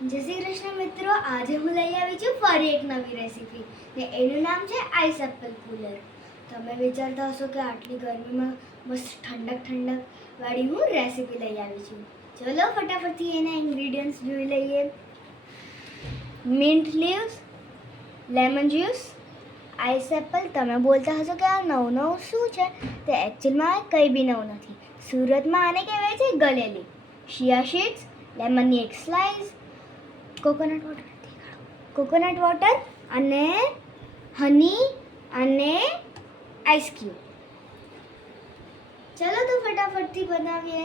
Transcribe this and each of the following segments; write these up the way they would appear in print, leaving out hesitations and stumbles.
જય શ્રી કૃષ્ણ મિત્રો, આજે હું લઈ આવી છું ફરી એક નવી રેસીપી ને એનું નામ છે આઈસ એપલ કુલર. તમે વિચારતા હશો કે આટલી ગરમીમાં મસ્ત ઠંડક વાળી હું રેસીપી લઈ આવી છું. ચલો ફટાફટથી એના ઇન્ગ્રેડિયન્ટ્સ જોઈ લઈએ. Mint leaves, lemon juice, ice apple. તમે બોલતા હશો કે આ નવું શું છે? તે એકચ્યુઅલમાં કંઈ બી નવું નથી. સુરતમાં આને કહેવાય છે ગલેલી. શિયા સીડ્સ, લેમનની એક સ્લાઇસ, કોકોનટ વોટર અને હની અને આઈસ ક્યુબ. ચલો તો ફટાફટથી બનાવીએ.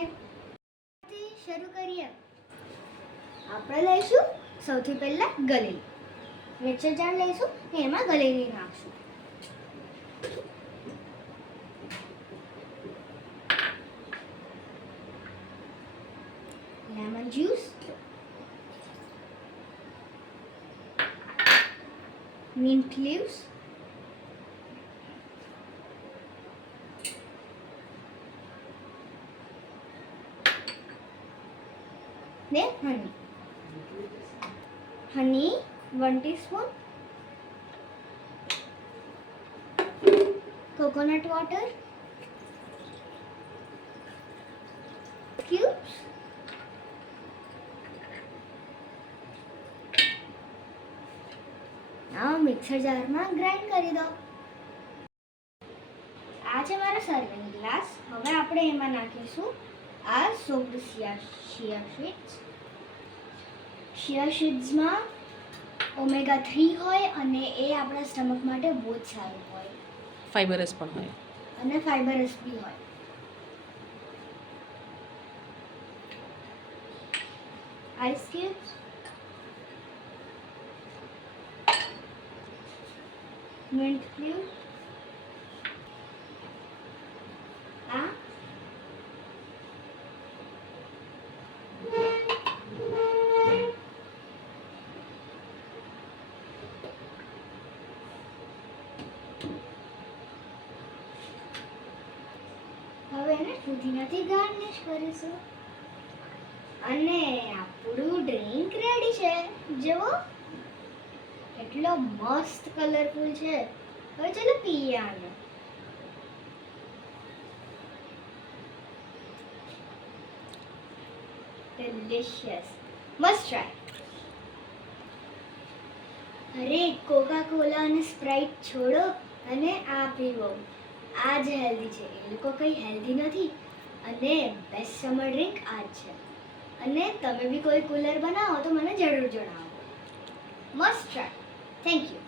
શરૂ કરીએ. આપણે લઈશું સૌથી પહેલા ગલેલી. મિક્સર જાર લઈશું ને એમાં ગલેલી નાખશું. લેમન જ્યુસ, mint leaves, ને honey 1 teaspoon, coconut water, cubes, now mixer જારમાં ગ્રાઇન્ડ કરી દો. આ છે મારો સર્વિંગ ગ્લાસ. હવે આપણે એમાં નાખીશું આ સોપ્ડ શિયા સીડ્સ. શિયા સીડ્સમાં ઓમેગા 3 હોય અને એ આપણા સ્ટમક માટે બહુ જ સારું હોય. ફાઇબરસ પણ હોય અને ફાઇબરસ બી હોય. આઈસ ક્યુબ્સ, મિન્ટ ક્યુબ, આ હવે એને ફુદીનાથી ગાર્નિશ કરીશું અને આપણું ડ્રિંક રેડી છે. જુઓ કેટલો મસ્ત કલરફુલ છે. હવે ચલો પીએ આને. Delicious, must try. અરે કોકા કોલા અને સ્પ્રાઇટ છોડો અને આ પીવો. આ જ હેલ્ધી છે. એ લોકો કંઈ હેલ્ધી નથી અને બેસ્ટ સમર ડ્રિંક આ જ છે. અને તમે બી કોઈ કુલર બનાવો તો મને જરૂર જણાવો. Must try. Thank you.